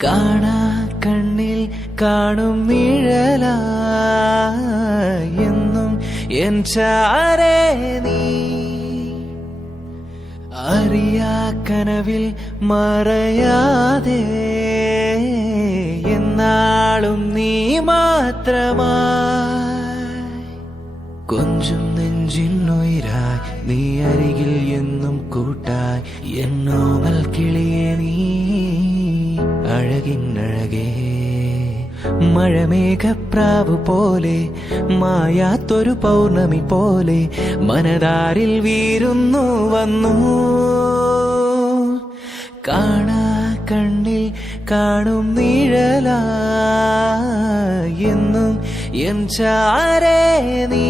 കാണാ കണ്ണിൽ കാണും നിഴല എന്നും എൻ ചാരേ നീ. അറിയാ കനവിൽ മറയാതെ എന്നാളും നീ മാത്രമാ കൊഞ്ചും നെഞ്ചിനുയിരായി നീ അരികിൽ എന്നും കൂട്ടായി എന്നോമൽ കിളിയെ മഴമേഘപ്രാവ് പോലെ മായാത്തൊരു പൗർണമി പോലെ മനതാരിൽ വീരുന്നു വന്നു. കാണാ കണ്ണിൽ കാണും നിഴല എന്നും എൻ ചാരേ നീ.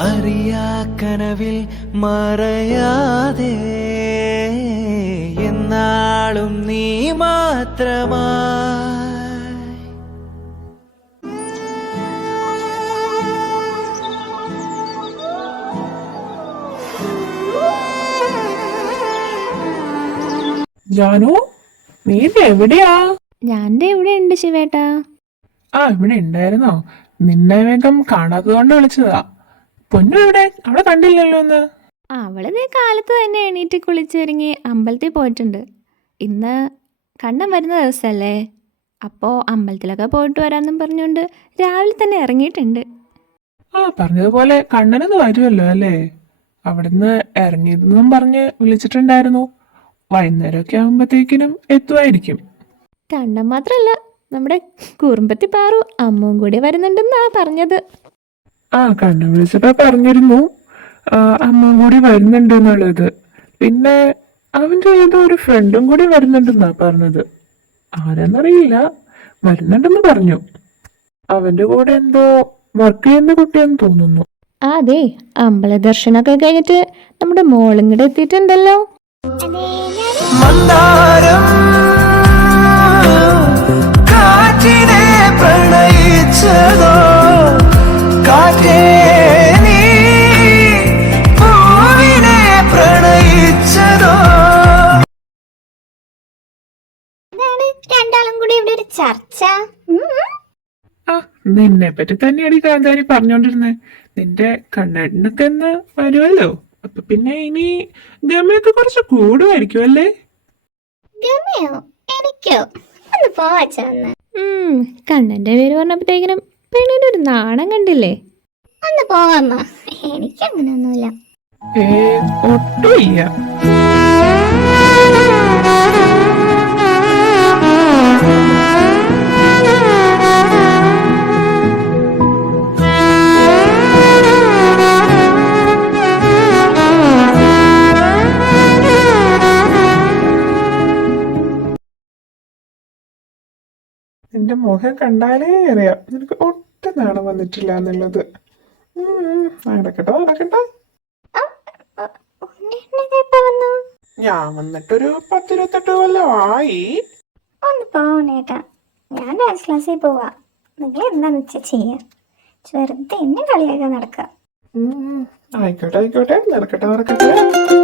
അറിയാ കനവിൽ മറയാതെ എന്നാളും നീ മാത്രമായി ജാനു നീ എവിടെയാ? ഞാൻ ഇവിടെ ഉണ്ട് ശിവേട്ടാ. ആ ഇവിടെ ഉണ്ടായിരുന്നോ? നിന്നെ വേഗം കാണാത്തതുകൊണ്ട് വിളിച്ചതാ. പൊന്നു എവിടെ അവളെ കണ്ടില്ലല്ലോ ഒന്ന് അവൾ ദേ കാലത്ത് തന്നെ എണീറ്റ് കുളിച്ചൊരുങ്ങി അമ്പലത്തിൽ പോയിട്ടുണ്ട്. ഇന്ന് കണ്ണം വരുന്ന ദിവസമല്ലേ അപ്പോ അമ്പലത്തിലൊക്കെ പോയിട്ട് വരാമെന്നും പറഞ്ഞുകൊണ്ട് രാവിലെ തന്നെ ഇറങ്ങിയിട്ടുണ്ട്. ആ പറഞ്ഞതുപോലെ കണ്ണനൊന്ന് വരുമല്ലോ അല്ലേ? അവിടുന്ന് ഇറങ്ങിയതെന്നും പറഞ്ഞ് വിളിച്ചിട്ടുണ്ടായിരുന്നു. വൈകുന്നേരമൊക്കെ ആകുമ്പോഴത്തേക്കിനും എത്തുമായിരിക്കും. കണ്ണൻ മാത്രല്ല നമ്മുടെ കുറുമ്പത്തി പാറു അമ്മും കൂടി വരുന്നുണ്ടെന്നാ പറഞ്ഞത്. ആ കണ്ണൻ വിളിച്ചപ്പോ പറഞ്ഞിരുന്നു. ആ, കൂടി വരുന്നുണ്ട് എന്നുള്ളത് പിന്നെ അവന്റെ ഏതോ ഒരു ഫ്രണ്ടും കൂടി വരുന്നുണ്ടെന്നാ പറഞ്ഞത്. ആരെന്നറിയില്ല. വരുന്നുണ്ടെന്ന് പറഞ്ഞു. അവന്റെ കൂടെ എന്തോ വർക്ക് ചെയ്യുന്ന കുട്ടിയെന്ന് തോന്നുന്നു. അതെ. അമ്പല ദർശനമൊക്കെ കഴിഞ്ഞിട്ട് നമ്മുടെ മോളും കൂടെ എത്തിയിട്ടുണ്ടല്ലോ. മന്ദാരം കാറ്റിനെ പ്രണയിച്ചതോ? കാറ്റേ നീ പൂവിനെ പ്രണയിച്ചതോ? എന്താണ്? രണ്ടാളും കൂടി ഇവിടെ ഒരു ചർച്ച? ആ നിന്നെ പറ്റി തന്നെയാണ് ഈ കാന്താരി പറഞ്ഞോണ്ടിരുന്നത് നിന്റെ കണ്ണേട്ടനൊക്കെ എന്ന് വരുമല്ലോ അപ്പൊ പിന്നെ ഇനി ഗമയൊക്കെ കുറച്ച് കൂടുമായിരിക്കും അല്ലേ? ഗമയോ എനിക്കോ? ഒന്ന് പോവാച്ച ഒന്ന്. ഉം, കണ്ണന്റെ പേര് പറഞ്ഞപ്പോഴത്തേക്കിനും പെണ്ണിന്റെ ഒരു നാണം കണ്ടില്ലേ? ഒന്ന് പോവാമ്മ എനിക്കങ്ങനെയൊന്നുമില്ല ഏ ഒട്ടുമില്ല നിന്റെ മുഖം കണ്ടാലേ അറിയാം. നിനക്ക് ഒട്ടും നാണം വന്നിട്ടില്ല എന്നുള്ളത്. നടക്കട്ടെ നടക്കട്ടെ. ഞാൻ വന്നിട്ടൊരു പത്തിരുപത്തെട്ട് ആയി. ഒന്ന് പോണേട്ടാ ഞാൻ ഡാൻസ് ക്ലാസ്സിൽ പോവാ. നിങ്ങൾ എന്താന്ന് വെച്ചാ ചെയ്യാ? വെറുതെ എന്നെ കളിയാക്കാൻ നടക്കുക ആയിക്കോട്ടെ ആയിക്കോട്ടെ. നടക്കട്ടെ നടക്കട്ടെ.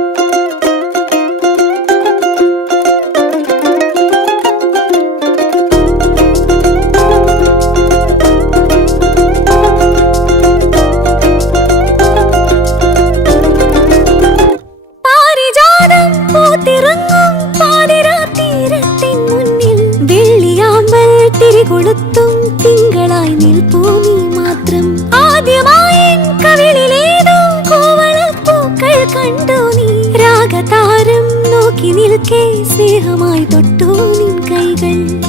നിൽക്കേ സ്നേഹമായി തൊട്ടു നിൻ കൈകൾ.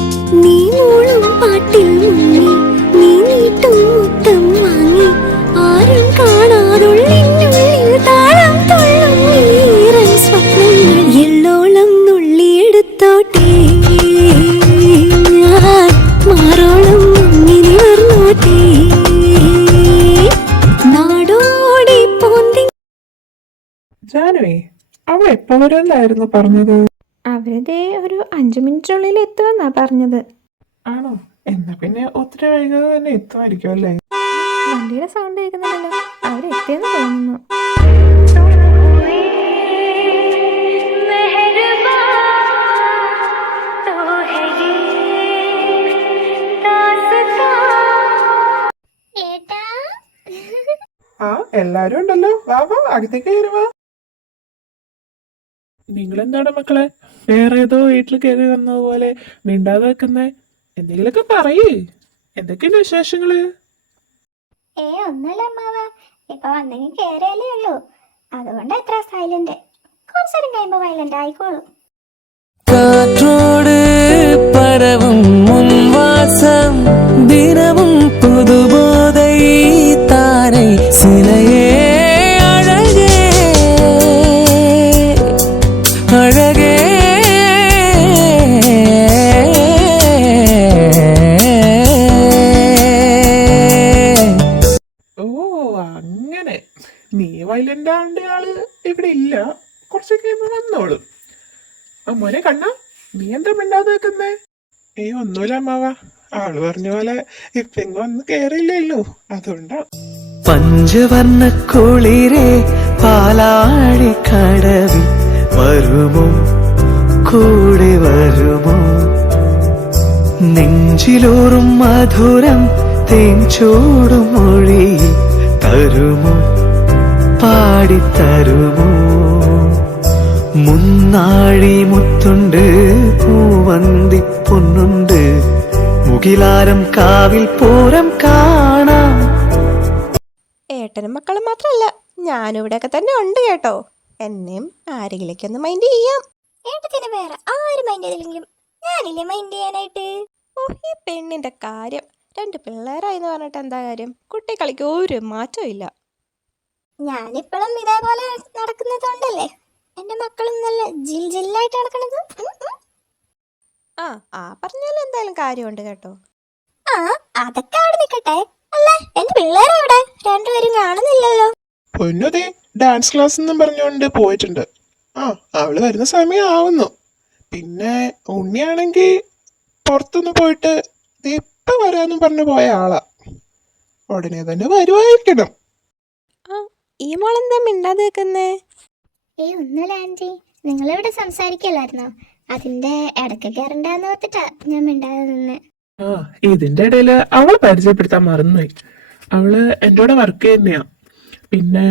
എപ്പോ പറഞ്ഞത്? അവരതേ ഒരു അഞ്ചു മിനിറ്റിനുള്ളിൽ എത്തുമെന്നാ പറഞ്ഞത്. ആണോ? എന്നാ പിന്നെ ഒത്തിരി വൈകാതെ തന്നെ എത്തുമായിരിക്കും അല്ലേ? വണ്ടിയുടെ സൗണ്ട് കേൾക്കുന്നില്ലല്ലോ. അവരെത്തിയെന്ന് തോന്നുന്നു. ആ എല്ലാരും ഉണ്ടല്ലോ. വാ വാ അകത്തേക്ക് കയറി നിങ്ങളെന്താണ് മക്കളെ വേറെ ഏതോ വീട്ടിൽ കയറി വന്നതുപോലെ മിണ്ടാതെ വെക്കുന്നേ എന്തെങ്കിലുമൊക്കെ പറയേ. എന്തൊക്കെയുണ്ട് വിശേഷങ്ങൾ? ഏ ഒന്നുമില്ല അമ്മാവ. ഇപ്പൊ വന്നെങ്കിൽ കേറിയാലേ ഉള്ളൂ. അതുകൊണ്ട് എത്ര സൈലന്റ് കുറച്ചേരം കഴിയുമ്പോ വയലന്റ് ആയിക്കോളൂ. പറഞ്ഞ പോലെ ഇപ്പൊ കേറില്ലല്ലോ. അതുകൊണ്ടാ. പഞ്ചവർണ കുളിരേ പാലാഴി കടവി വരുമോ? കൂടെ വരുമോ? നെഞ്ചിലോറും മധുരം തേൻ ചൂടും മൊഴിയിൽ തരുമോ? പാടിത്തരുമോ? മുന്നാഴി മുത്തുണ്ട് പൂവന്തി പൊന്നുണ്ട് മുകിലാരം കാവിൽ പൂരം കാണാം. ഏട്ടനും മക്കളും മാത്രമല്ല ഞാനും ഇവിടെയൊക്കെ തന്നെ ഉണ്ട് കേട്ടോ. എന്നെയും ആരെങ്കിലേക്ക് ഒന്ന് മൈൻഡ് ചെയ്യാം. ഏട്ടത്തിന് വേറെ ആരും മൈൻഡ് ചെയ്തില്ലെങ്കിലും ഞാനില്ലേ മൈൻഡ് ചെയ്യാനായിട്ട്? ഓ ഈ പെണ്ണിന്റെ കാര്യം രണ്ട് പിള്ളേരായെന്ന് പറഞ്ഞിട്ട് എന്താ കാര്യം? കുട്ടി കളിക്ക് ഒരു മാറ്റവും ഇല്ല. ഞാനിപ്പോഴും ഇതേപോലെ നടക്കുന്നതുകൊണ്ടല്ലേ? എന്റെ മക്കളും നല്ല ജിൽ ജില്ലായിട്ട് നടക്കണത്. ആ ആ പറഞ്ഞാലും എന്തായാലും കാര്യമുണ്ട് കേട്ടോ. ആ അതൊക്കെ അവിടെ നിൽക്കട്ടെ അല്ല എന്റെ പിള്ളേരെവിടെ രണ്ടുപേരും കാണുന്നില്ലല്ലോ. പൊന്നുതേ ഡാൻസ് ക്ലാസ് എന്നും പറഞ്ഞുകൊണ്ട് പോയിട്ടുണ്ട്. ആ അവൾ വരുന്ന സമയം ആവുന്നു പിന്നെ ഉണ്ണിയാണെങ്കിൽ പുറത്തുനിന്ന് പോയിട്ട് ദേ ഇപ്പൊ വരാന്നും പറഞ്ഞു പോയ ആളാ. ഉടനെ തന്നെ വരുവായിരിക്കണം. ആ ഈ മോളെന്താ മിണ്ടാതെ വെക്കുന്നേ ഏയ് ഒന്നുമില്ല ആന്റി. നിങ്ങളിവിടെ സംസാരിക്കല്ലായിരുന്നോ? അതിന്റെ ഇടയ്ക്ക് കയറണ്ടെന്ന് ഓർത്തിട്ടാ ഞാൻ മിണ്ടാതെ നിന്ന്. ആ ഇതിന്റെ ഇടയിൽ അവളെ പരിചയപ്പെടുത്താൻ മറന്നുപോയി. അവൾ എന്റെ കൂടെ വർക്ക് ചെയ്യുന്നയാ. പിന്നെ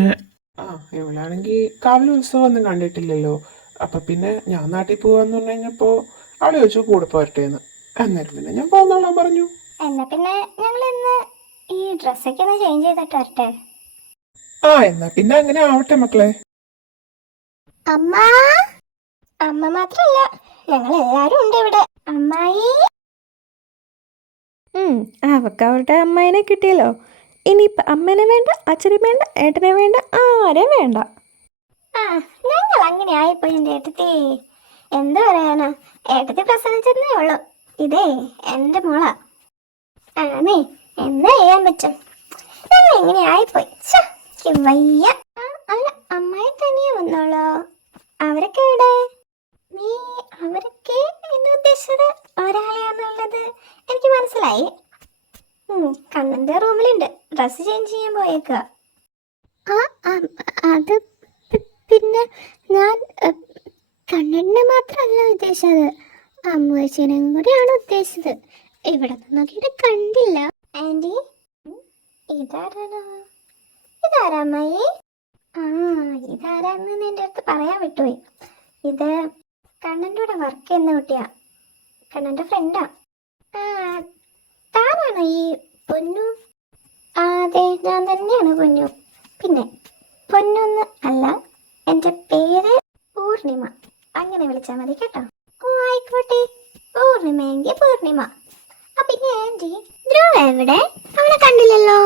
ആ ഇവളാണെങ്കിൽ കാവൽ ഉത്സവം ഒന്നും കണ്ടിട്ടില്ലല്ലോ. അപ്പൊ പിന്നെ ഞാൻ നാട്ടിൽ പോവാന്ന് പറഞ്ഞു കഴിഞ്ഞപ്പോ അവൾ ചോദിച്ചു കൂടെ പോരട്ടെ എന്ന് അന്നേരം പിന്നെ ഞാൻ പോന്നോളാൻ പറഞ്ഞു. എന്നാ പിന്നെ ഞങ്ങൾ ഇന്ന് ഈ ഡ്രസ്സൊക്കെ ഒന്ന് ചേഞ്ച് ചെയ്തിട്ട് വരട്ടെ. ആ എന്നാ പിന്നെ അങ്ങനെ ആവട്ടെ മക്കളെ. അമ്മ! അമ്മ മാത്രല്ല ഞങ്ങൾ എല്ലാരും ഉണ്ട് ഇവിടെ. അമ്മായി? ഉം, അവളുടെ അമ്മേനെ കിട്ടിയല്ലോ. ഇനിയിപ്പോൾ അമ്മേനെ വേണ്ട അച്ഛനെ വേണ്ട ഏട്ടനെ വേണ്ട ആരെ വേണ്ട? ആ ഞങ്ങൾ അങ്ങനെ ആയിപ്പോയി എന്റെ ഏട്ടത്തി. എന്താ പറയാനാ ഏട്ടത്തി പ്രസവിച്ചെന്നേ ഉള്ളൂ. ഇതേ എന്റെ മോളാ. ആണേ എന്താ ചെയ്യാൻ പറ്റും? ഞങ്ങൾ ഇങ്ങനെ ആയിപ്പോയി. വയ്യ. അല്ല അമ്മായി തനിയെ വന്നോളോ. അവരൊക്കെ എവിടെ? നീ അവരൊക്കെ എന്ന് ഉദ്ദേശിച്ചത് ഒരാളെയാന്നുള്ളത് എനിക്ക് മനസ്സിലായി. കണ്ണന്റെ റൂമിലുണ്ട്. ഡ്രസ്സ് ചേഞ്ച് ചെയ്യാൻ പോയേക്കുക ആ അത് പിന്നെ ഞാൻ കണ്ണനെ മാത്രമല്ല ഉദ്ദേശിച്ചത്. അമ്മൂച്ചനും കൂടിയാണ് ഉദ്ദേശിച്ചത്. ഇവിടെ നോക്കിയിട്ട് കണ്ടില്ല. ആന്റി ഇതാരാണോ? ഇതാരാമ്മയെ ആ ഇതാരാന്ന് എന്റെ അടുത്ത് പറയാൻ വിട്ടുപോയി. ഇത് കണ്ണന്റെ കൂടെ വർക്ക് ചെയ്യുന്ന കുട്ടിയാ. കണ്ണന്റെ ഫ്രണ്ടാ താനാണോ ഈ പൊന്നു? ആ അതെ ഞാൻ തന്നെയാണ് പൊന്നു. പിന്നെ പൊന്നൊന്ന് അല്ല എന്റെ പേര് പൂർണിമ. അങ്ങനെ വിളിച്ചാൽ മതി കേട്ടോ. ഓ ആയിക്കോട്ടെ. പൂർണിമയെങ്കിൽ പൂർണിമ. പിന്നെ ആന്റി ധ്രുവ എവിടെ? അവളെ കണ്ടില്ലല്ലോ.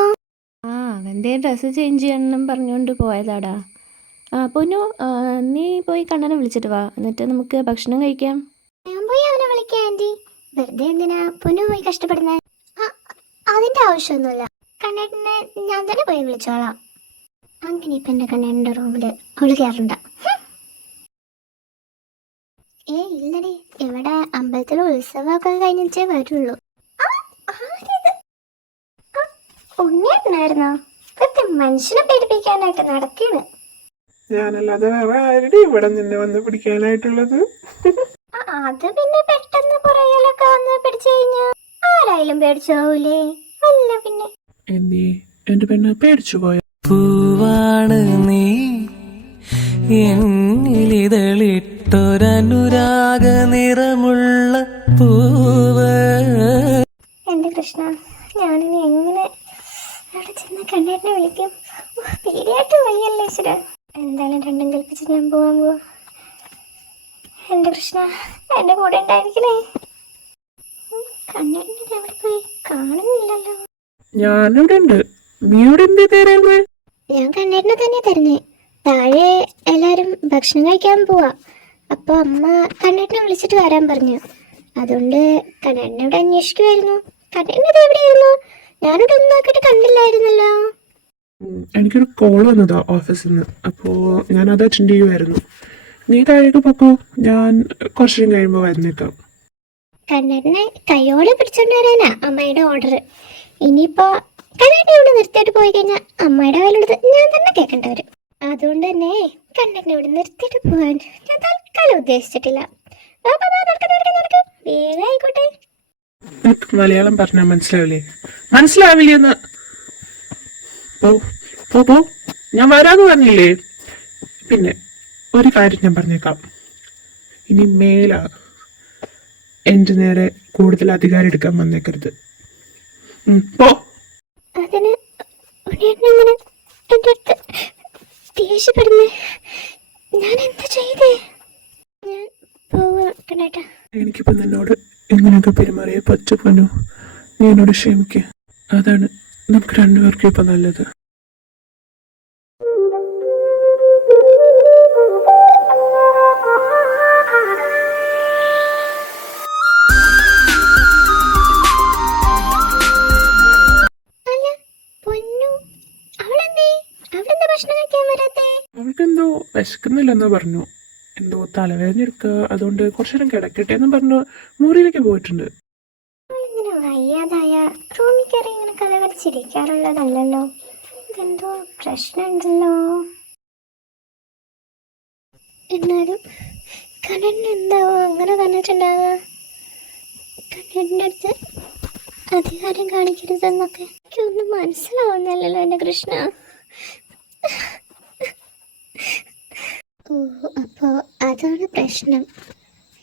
ആ അവന്റെ ഡ്രസ്സ് ചേഞ്ച് ചെയ്യണം പറഞ്ഞുകൊണ്ട് പോയതാടാ. പൊന്നു നീ പോയി കണ്ണനെ വിളിച്ചിട്ട് വാ. എന്നിട്ട് നമുക്ക് ഭക്ഷണം കഴിക്കാം. ഞാൻ പോയി അവനെ വിളിക്കാം ആന്റി. വെറുതെ എന്തിനാ പൊന്നു പോയി കഷ്ടപ്പെടുന്നത്? അതിന്റെ ആവശ്യമൊന്നുമില്ല. കണ്ണേട്ടനെ ഞാൻ തന്നെ പോയി വിളിച്ചോളാം. അങ്ങനെ ഇപ്പൊ എന്റെ കണ്ണേട്ടന്റെ റൂമിൽ അവൾ കയറണ്ട ഏ ഇല്ലടി. ഇവിടെ അമ്പലത്തിൽ ഉത്സവമൊക്കെ കഴിഞ്ഞിട്ടേ വരുള്ളൂ. ഉണ്ണിയേട്ടനായിരുന്നോ? വെറുതെ മനുഷ്യനെ പേടിപ്പിക്കാനായിട്ട് നടക്കാണ് ഞാനല്ലാതെ വേറെ ആരുടെ ഇവിടെ നിന്നെ വന്ന് പിടിക്കാനായിട്ടുള്ളത്? ആ, അത് പിന്നെ പെട്ടെന്ന് പുറകിലൊക്കെ വന്ന് പിടിച്ചു കഴിഞ്ഞാ ആരായാലും പേടിച്ചാവൂലേ? അല്ല പിന്നെ. എന്തി എന്റെ പെണ്ണ് പേടിച്ചു പോയ? പൂവാണ് നീ എന്നിലിതളിട്ടൊരനുരാഗ നിറമുള്ള പൂവ്. എന്റെ കൃഷ്ണ ഞാനിനി എങ്ങനെ അവിടെ ചെന്ന് കണ്ണേട്ടനെ വിളിക്കും? പേടിയായിട്ട് വയ്യല്ലേ ഈശ്വര. എന്തായാലും രണ്ടും കൽപ്പിച്ച് ഞാൻ പോവാൻ പോവാ എന്റെ കൃഷ്ണ എന്റെ കൂടെ ഉണ്ടായിരിക്കണേ. കണ്ണേട്ടനെ എവിടെ പോയി കാണുന്നില്ലല്ലോ. ഞാനിവിടെ ഉണ്ട്. നീ ഇവിടെ എന്ത് തരുന്നത് ഞാൻ കണ്ണേട്ടനെ തന്നെ തരുന്നേ. താഴെ എല്ലാരും ഭക്ഷണം കഴിക്കാൻ പോവാ. അപ്പൊ അമ്മ കണ്ണേട്ടനെ വിളിച്ചിട്ട് വരാൻ പറഞ്ഞു. അതുകൊണ്ട് കണ്ണേട്ടനെ ഇവിടെ അന്വേഷിക്കുമായിരുന്നു കണ്ണേട്ടൻ എവിടെയായിരുന്നു? ഞാനിവിടെ ഒന്നും നോക്കിയിട്ട് കണ്ടില്ലായിരുന്നല്ലോ. എനിക്കൊരു കോൾ വന്നതാ ഓഫീസിൽ നിന്ന് അപ്പോൾ ഞാൻ അത് അറ്റൻഡ് ചെയ്യുമായിരുന്നു നീ താഴേക്ക് പൊക്കോ. ഞാൻ കുറച്ചു കഴിയുമ്പോൾ വരുന്നേക്കാം കണ്ണേട്ടനെ കയ്യോടെ പിടിച്ചോണ്ട് വരാനാ അമ്മയുടെ ഓർഡർ ഇനിയിപ്പോ കണ്ണേട്ടനെ ഇവിടെ നിർത്തിയിട്ട് പോയി കഴിഞ്ഞാൽ അമ്മയുടെ കയ്യിലുള്ളത് ഞാൻ തന്നെ കേൾക്കേണ്ടി വരും. അതുകൊണ്ട് തന്നെ കണ്ണനെ ഇവിടെ നിർത്തിയിട്ട് പോകാൻ ഞാൻ തൽക്കാലം ഉദ്ദേശിച്ചിട്ടില്ല. വേഗം ആയിക്കോട്ടെ. മലയാളം പറഞ്ഞാൽ മനസ്സിലാവില്ലേ? മനസ്സിലാവില്ലെന്ന് പോ പോ പോ. ഞാൻ വരാന്ന് പറഞ്ഞില്ലേ? പിന്നെ ഒരു കാര്യം ഞാൻ പറഞ്ഞേക്കാം. ഇനി മേല എന്റെ നേരെ കൂടുതൽ അധികാരം എടുക്കാൻ വന്നേക്കരുത്. പോ. അതിന് ഉണ്ണിയേട്ടൻ അങ്ങനെ എന്റെ അടുത്ത് ദേഷ്യപ്പെടുന്നേ. ഞാൻ എന്താ ചെയ്തേ? ഞാൻ എനിക്കിപ്പോൾ നിന്നോട് എങ്ങനെയൊക്കെ പെരുമാറിയ? പച്ചപ്പനു നീ എന്നോട് ക്ഷമിക്കുക അതാണ് നമുക്ക് രണ്ടുപേർക്കും ഇപ്പം നല്ലത് അവൾക്കെന്തോ വിശക്കുന്നില്ലെന്ന് പറഞ്ഞു. എന്തോ തലവേദന എടുക്കുക അതുകൊണ്ട് കുറച്ചു നേരം കിടക്കട്ടെ എന്ന് പറഞ്ഞു മുറിയിലേക്ക് പോയിട്ടുണ്ട്. വയ്യാതായ കയറി ഇങ്ങനെ കഥ കടിച്ചിരിക്കാറുള്ളതല്ലല്ലോ ഇതെന്തോ പ്രശ്നമുണ്ടല്ലോ. എന്നാലും കണ്ണൻ എന്താവോ അങ്ങനെ പറഞ്ഞിട്ടുണ്ടാവുക. കണ്ണന്റെ അടുത്ത് അധികാരം കാണിക്കരുതെന്നൊക്കെ എനിക്കൊന്നും മനസ്സിലാവുന്നില്ലല്ലോ എന്റെ കൃഷ്ണ. ഓ അപ്പോ അതാണ് പ്രശ്നം.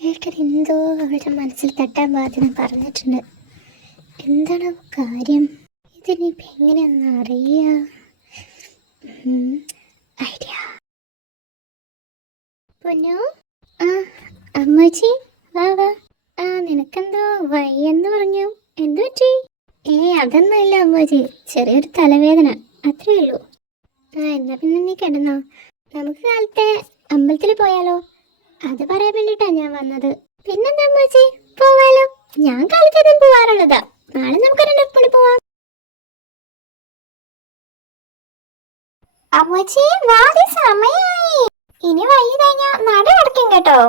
ഏട്ടൻ എന്തോ അവരുടെ മനസ്സിൽ തട്ടാൻ ബാധ്യത പറഞ്ഞിട്ടുണ്ട്. എന്താണ് കാര്യം? ഇതിനിപ്പോ എങ്ങനെയാന്ന് അറിയാ? ഐഡിയ. പൊന്നു? ആ അമ്മച്ചി വാ വാ. ആ നിനക്കെന്തോ വയ്യെന്ന് പറഞ്ഞു. എന്തു പറ്റി? ഏ അതൊന്നുമില്ല അമ്മച്ചി. ചെറിയൊരു തലവേദന. അത്രേ ഉള്ളൂ. ആ എന്നാ പിന്നെ നീ കിടന്നോ. നമുക്ക് കാലത്തെ അമ്പലത്തിൽ പോയാലോ? അത് പറയാൻ വേണ്ടിട്ടാ ഞാൻ വന്നത്. പിന്നെന്താ അമ്മച്ചി? പോവാലോ? ഞാൻ കാലത്തേതും പോവാറുള്ളതാ. നാളെ നമുക്ക് കൂടി പോവാം. അമ്മച്ചി വാടി സമയായി. ഇനി വൈകി കഴിഞ്ഞാ നട അടയ്ക്കും കേട്ടോ.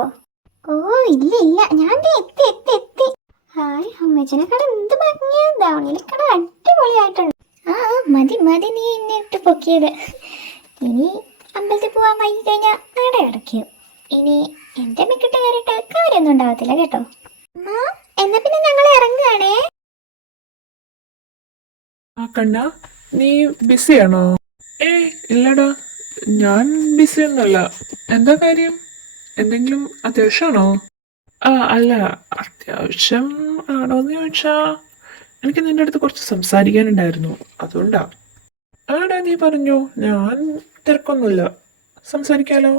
ഓ ഇല്ല ഇല്ല. ഞാൻ എത്തി എത്തി എത്തി. ഹായ് അമ്മച്ചിനെ കട എന്ത് ഭംഗിയാ. ധവണിയിലെ കട അടിപൊളിയായിട്ടുണ്ട്. ആ മതി മതി നീ എന്നെ ഇട്ട് പൊക്കിയത്. ഇനി അമ്പലത്തിൽ പോവാൻ വൈകി കഴിഞ്ഞാൽ നട അടയ്ക്കും ഇനി എന്റെ മിക്കിട്ട് കയറിയിട്ട് കാര്യമൊന്നും ഉണ്ടാവത്തില്ല കേട്ടോ. എന്നാ പിന്നെ ഞങ്ങൾ ഇറങ്ങുകയാണേ. ആ കണ്ണ നീ ബിസി ആണോ? ഏ ഇല്ലടാ. ഞാൻ ബിസി ഒന്നുമല്ല. എന്താ കാര്യം? എന്തെങ്കിലും അത്യാവശ്യമാണോ? ആ അല്ല. അത്യാവശ്യം ആണോന്ന് ചോദിച്ചാ എനിക്ക് നിന്റെ അടുത്ത് കുറച്ച് സംസാരിക്കാനുണ്ടായിരുന്നു. അതുകൊണ്ടാ. ആടാ നീ പറഞ്ഞു. ഞാൻ തിരക്കൊന്നുമില്ല. സംസാരിക്കാലോ?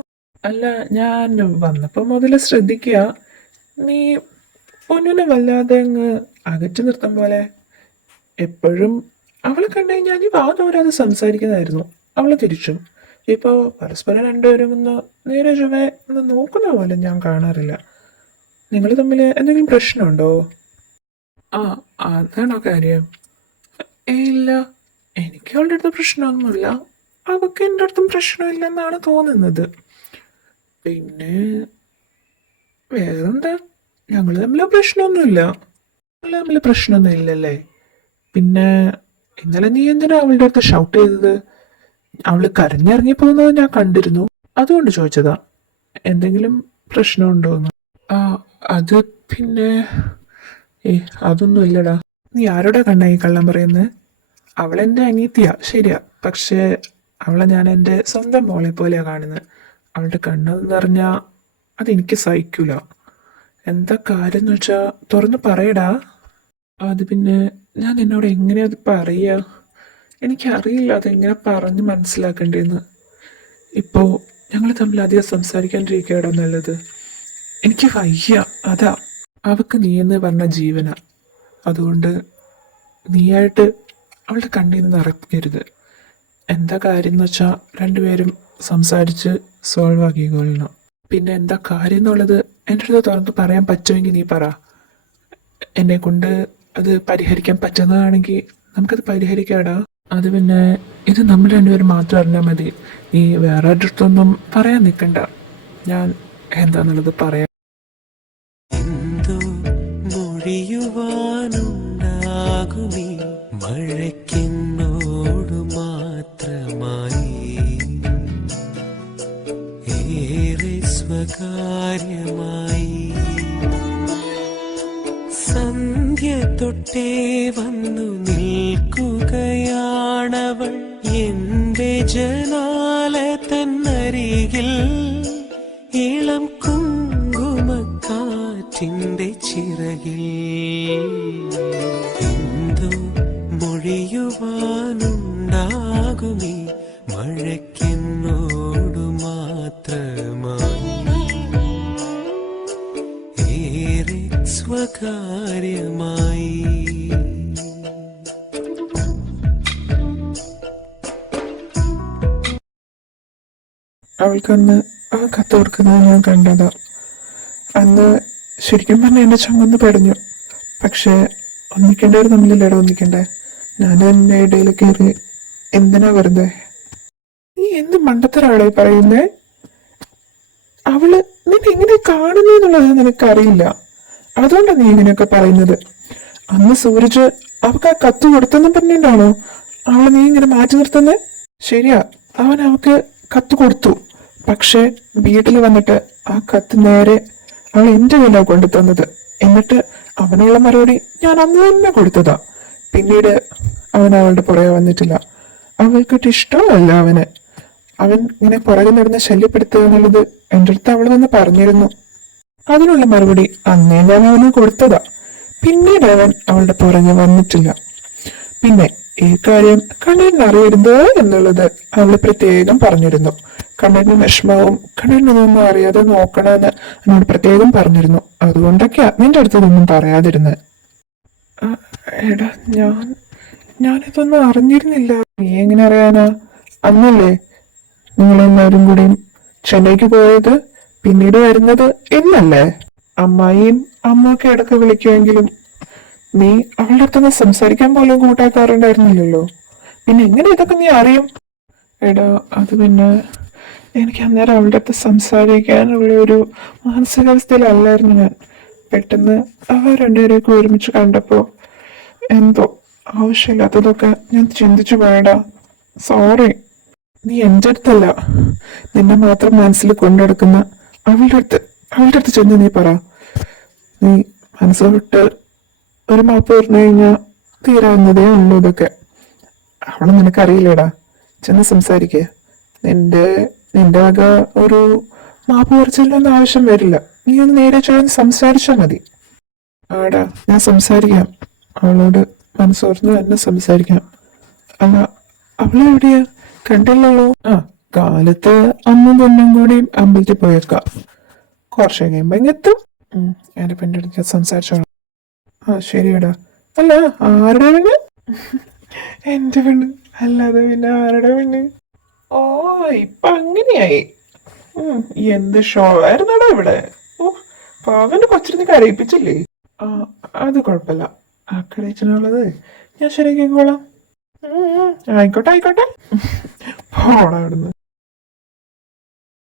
അല്ല ഞാൻ വന്നപ്പോൾ മുതൽ ശ്രദ്ധിക്കുക നീ പൊന്നിനെ വല്ലാതെ അങ്ങ് അകറ്റി നിർത്തം പോലെ. എപ്പോഴും അവളെ കണ്ടു കഴിഞ്ഞാൽ നീ വാ തോരാതെ സംസാരിക്കുന്നതായിരുന്നു. അവളെ തിരിച്ചും. ഇപ്പോൾ പരസ്പരം രണ്ടുപേരും ഒന്ന് നേരെ ചൊവ്വേ ഒന്ന് നോക്കുന്ന പോലെ ഞാൻ കാണാറില്ല. നിങ്ങൾ തമ്മിൽ എന്തെങ്കിലും പ്രശ്നമുണ്ടോ? ആ അതാണോ കാര്യം. ഇല്ല എനിക്ക് അവളുടെ അടുത്ത് പ്രശ്നമൊന്നുമില്ല. അവൾക്ക് എന്റെ അടുത്തും പ്രശ്നമില്ലെന്നാണ് തോന്നുന്നത്. പിന്നെ വേറെന്താ? ഞങ്ങൾ തമ്മിൽ പ്രശ്നമൊന്നുമില്ല. ഞങ്ങൾ തമ്മിൽ പ്രശ്നമൊന്നും ഇല്ലല്ലേ പിന്നെ ഇന്നലെ നീ എന്തിനാ അവളുടെ അടുത്ത് ഷൗട്ട് ചെയ്തത്? അവൾ കരഞ്ഞിറങ്ങി പോകുന്നത് ഞാൻ കണ്ടിരുന്നു. അതുകൊണ്ട് ചോദിച്ചതാ. എന്തെങ്കിലും പ്രശ്നമുണ്ടോന്ന്. ആ അത് പിന്നെ ഏ അതൊന്നും ഇല്ലടാ നീ ആരോടാ കണ്ണായി കള്ളം പറയുന്നത് അവളെന്റെ അനീത്തിയാ ശരിയാ. പക്ഷേ അവളെ ഞാൻ എന്റെ സ്വന്തം മോളെ പോലെയാണ് കാണുന്നത് അവളുടെ കണ്ണെന്ന് പറഞ്ഞാൽ അതെനിക്ക് സഹിക്കൂല. എന്താ കാര്യം എന്ന് വെച്ചാൽ തുറന്ന് പറയടാ. അത് പിന്നെ ഞാൻ എന്നോട് എങ്ങനെയാ അത് പറയുക എനിക്കറിയില്ല അതെങ്ങനെ പറഞ്ഞ് മനസ്സിലാക്കേണ്ടതെന്ന് ഇപ്പോൾ ഞങ്ങൾ തമ്മിൽ അധികം സംസാരിക്കാണ്ടിരിക്കുകയാണോ നല്ലത്? എനിക്ക് വയ്യ. അതാ അവൾക്ക് നീ എന്ന് പറഞ്ഞ ജീവന. അതുകൊണ്ട് നീയായിട്ട് അവളുടെ കണ്ണിൽ നിന്ന് നിറയ്ക്കരുത് എന്താ കാര്യം എന്ന് വെച്ചാൽ രണ്ടുപേരും സംസാരിച്ച് സോൾവ് ആക്കിക്കൊള്ളണം പിന്നെ എന്താ കാര്യം എന്നുള്ളത് എന്റെ അടുത്ത് തുറന്ന് പറയാൻ പറ്റുമെങ്കിൽ നീ പറ. എന്നെ കൊണ്ട് അത് പരിഹരിക്കാൻ പറ്റുന്നതാണെങ്കിൽ നമുക്കത് പരിഹരിക്കാടാ. അത് പിന്നെ ഇത് നമ്മൾ രണ്ടുപേരും മാത്രം അറിഞ്ഞാൽ മതി. ഈ വേറെ അടുത്തൊന്നും പറയാൻ നിൽക്കണ്ട. ഞാൻ എന്താന്നുള്ളത് പറയാം. മാത്രമായി. ഏറെ സ്വകാര്യമായി തൊട്ടേ വന്നു നിൽക്കുകയാണവൾ എന്റെ ജനാല തന്നരികിൽ ഇളം കുങ്കുമക്കാറ്റിന്റെ ചിറകിൽ. എന്തോ മൊഴിയുവാനുണ്ടാകുമേ? മഴയ്ക്കെന്നോടു മാത്രമായി. ഏറെ സ്വകാര്യമായി അവൾക്കന്ന് ആ കത്ത് കൊടുക്കുന്നത് ഞാൻ കണ്ടതാ. അന്ന് ശരിക്കും പറഞ്ഞാൽ എന്റെ ചങ്ങന്ന് പടഞ്ഞു പക്ഷേ ഒന്നിക്കേണ്ടവർ തമ്മിലല്ലേടാ ഒന്നിക്കണ്ടേ. ഞാൻ എന്റെ ഇടയിൽ കയറി എന്തിനാ വെറുതെ? നീ എന്ത് മണ്ടത്തരാളെ പറയുന്നേ? അവൾ നിന്നെ എങ്ങനെ കാണുന്നു എന്നുള്ളത് നിനക്കറിയില്ല. അതുകൊണ്ടാണ് നീ ഇങ്ങനെയൊക്കെ പറയുന്നത്. അന്ന് സൂരജ് അവൾക്ക് ആ കത്ത് കൊടുത്തെന്നും പറഞ്ഞിട്ടാണോ അവളെ നീ ഇങ്ങനെ മാറ്റി നിർത്തുന്നേ? ശരിയാ അവൻ അവൾക്ക് കത്ത് കൊടുത്തു. പക്ഷെ വീട്ടിൽ വന്നിട്ട് ആ കത്ത് നേരെ അവൾ എന്റെ കയ്യിലാണ് കൊണ്ടു തന്നത്? എന്നിട്ട് അവനുള്ള മറുപടി ഞാൻ അന്ന് തന്നെ കൊടുത്തതാ. പിന്നീട് അവൻ അവളുടെ പുറകെ വന്നിട്ടില്ല. അവൾക്കിട്ട് ഇഷ്ടമല്ല അവന്. അവൻ ഇങ്ങനെ പുറകെ നടന്ന് ശല്യപ്പെടുത്തുക എന്നുള്ളത് എന്റെ അടുത്ത് അവൾ വന്ന് പറഞ്ഞിരുന്നു. അതിനുള്ള മറുപടി അന്നേ ഞാൻ അവന് കൊടുത്തതാ. പിന്നീട് അവൻ അവളുടെ പുറകെ വന്നിട്ടില്ല. പിന്നെ ഈ കാര്യം അറിയരുത് എന്നുള്ളത് അവൾ പ്രത്യേകം പറഞ്ഞിരുന്നു. കണ്ണീരിന് വിഷമവും കണ്ണിനൊന്നും അറിയാതെ നോക്കണമെന്ന് എന്നോട് പ്രത്യേകം പറഞ്ഞിരുന്നു. അതുകൊണ്ടൊക്കെയാ നിന്റെ അടുത്ത് ഇതൊന്നും പറയാതിരുന്നത് എടാ ഞാൻ ഞാനിതൊന്നും അറിഞ്ഞിരുന്നില്ല. നീ എങ്ങനെ അറിയാനാ? അന്നല്ലേ നിങ്ങളെല്ലാവരും കൂടി ചെന്നൈക്ക് പോയത് പിന്നീട് വരുന്നത് ഇന്നല്ലേ അമ്മായിയും അമ്മയൊക്കെ ഇടയ്ക്ക് വിളിക്കുമെങ്കിലും നീ അവളുടെ അടുത്തൊന്ന് സംസാരിക്കാൻ പോലും കൂട്ടാക്കാറുണ്ടായിരുന്നില്ലല്ലോ. പിന്നെ എങ്ങനെ ഇതൊക്കെ നീ അറിയും? എടാ അത് പിന്നെ എനിക്ക് അന്നേരം അവളുടെ അടുത്ത് സംസാരിക്കാനുള്ള ഒരു മാനസികാവസ്ഥയിലല്ലായിരുന്നു ഞാൻ. പെട്ടെന്ന് അവർ രണ്ടുപേരെയൊക്കെ ഒരുമിച്ച് കണ്ടപ്പോൾ എന്തോ ആവശ്യമില്ലാത്തതൊക്കെ ഞാൻ ചിന്തിച്ചു പോയടാ. സോറി നീ എന്റെ അടുത്തല്ല. നിന്നെ മാത്രം മനസ്സിൽ കൊണ്ടെടുക്കുന്ന അവളുടെ അടുത്ത് അവളുടെ അടുത്ത് ചെന്ന് നീ പറ. നീ മനസ്സ് വിട്ട് ഒരു മാപ്പ് പറഞ്ഞു കഴിഞ്ഞാൽ തീരാവുന്നതേ ഉള്ളൂ ഇതൊക്കെ. അവളെ നിനക്കറിയില്ലേടാ. ചെന്ന് സംസാരിക്കേ. നിന്റെ നിന്റെ വക ഒരു മാപ്പ് പറിച്ചില്ലൊന്നും ആവശ്യം വരില്ല. നീ ഒന്ന് നേരെ ചോദിച്ച് സംസാരിച്ചാൽ മതി. ആടാ ഞാൻ സംസാരിക്കാം. അവളോട് മനസ്സോർന്ന് തന്നെ സംസാരിക്കാം. അല്ല അവളെവിടെയാ കണ്ടില്ലല്ലോ. ആ കാലത്ത് അമ്മും പൊന്നും കൂടി അമ്പലത്തിൽ പോയേക്കാം. കുറച്ച് കഴിയുമ്പോ ഇങ്ങെത്തും എന്റെ പെണ്ണിന്റെ അടുത്ത് സംസാരിച്ചോളാം. ആ ശരിയടാ. അല്ല ആരുടെ പെണ്ണ്? എന്റെ പെണ്ണ്. അല്ലാതെ പിന്നെ ആരുടെ പെണ്ണ്? ഓ ഇപ്പൊ അങ്ങനെയായി. എന്ത് ഷോ ആയിരുന്നടാ ഇവിടെ? ഓ പാവന്റെ കൊച്ചിരുന്ന് കരയിപ്പിച്ചില്ലേ? ആ അത് കുഴപ്പമില്ല. ആ കരയിച്ചിനുള്ളത് ഞാൻ ശരിയാക്കിക്കോളാം. ആയിക്കോട്ടെ ആയിക്കോട്ടെ. പോണ അവിടുന്ന്.